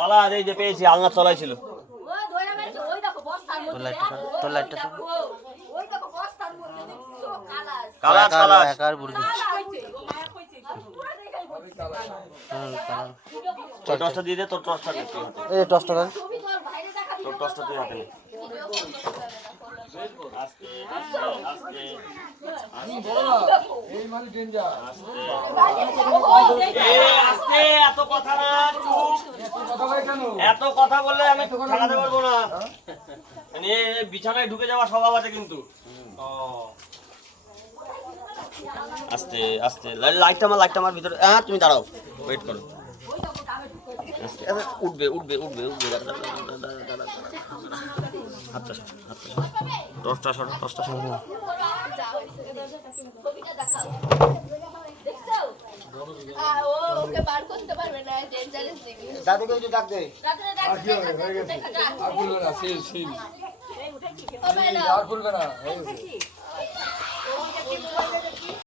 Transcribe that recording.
কালা এই যে পেয়েছি আলনার তলায় ছিল। টসটা দিয়ে দে তোর টসটা এই টসটা তোর টসটা তুই হাতে। মানে এত কথা না। এত কথা বললে আমি ঠেকাতে পারব না। মানে বিছানায় ঢুকে যাওয়া স্বভাব আছে কিন্তু। আস্তে আস্তে। লাইটটা আমার লাইটটা আমার ভিতরে হ্যাঁ তুমি দাঁড়াও। ওয়েট করো। আস্তে, উঠবে উঠবে উঠবে উঠবে। হাতটা হাতটা সর। টসটা সর দেখাও। ওকে বার করতে পারবে না ডেঞ্জারাস জিনিস। দাদিকে যে ডাক দে। রাত্রে আর কি হবে দেখা গেছে। দেখা যাক আর খুলবে না সিল সিল ও ম্যাডাম আর খুলবে না